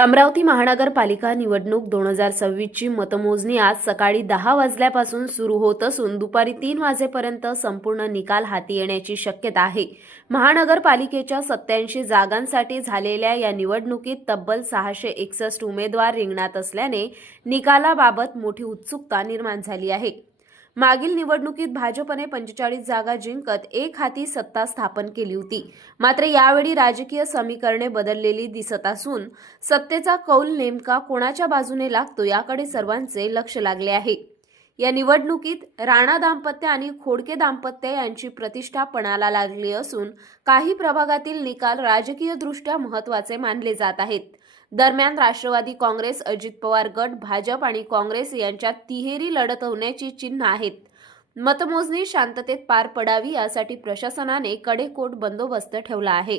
अमरावती महानगरपालिका निवडणूक 2026ची मतमोजणी आज सकाळी 10 वाजल्यापासून सुरू होत असून दुपारी 3 वाजेपर्यंत संपूर्ण निकाल हाती येण्याची शक्यता आहे। महानगरपालिकेच्या 87 जागांसाठी झालेल्या या निवडणुकीत तब्बल 661 उमेदवार रिंगणात असल्याने निकालाबाबत मोठी उत्सुकता निर्माण झाली आहे। मागील निवडणुकीत भाजपने 45 जागा जिंकत एक हाती सत्ता स्थापन केली होती। मात्र यावेळी राजकीय समीकरणे बदललेली दिसत असून सत्तेचा कौल नेमका कोणाच्या बाजूने लागतो याकडे सर्वांचे लक्ष लागले आहे। या निवडणुकीत राणा दाम्पत्य आणि खोडके दाम्पत्य यांची प्रतिष्ठा पणाला लागली असून काही प्रभागातील निकाल राजकीयदृष्ट्या महत्त्वाचे मानले जात आहेत। दरम्यान राष्ट्रवादी काँग्रेस, अजित पवार गट, भाजप आणि काँग्रेस यांच्यात तिहेरी लढत होण्याची चिन्ह आहेत। मतमोजणी शांततेत पार पडावी यासाठी प्रशासनाने कडेकोट बंदोबस्त ठेवला आहे।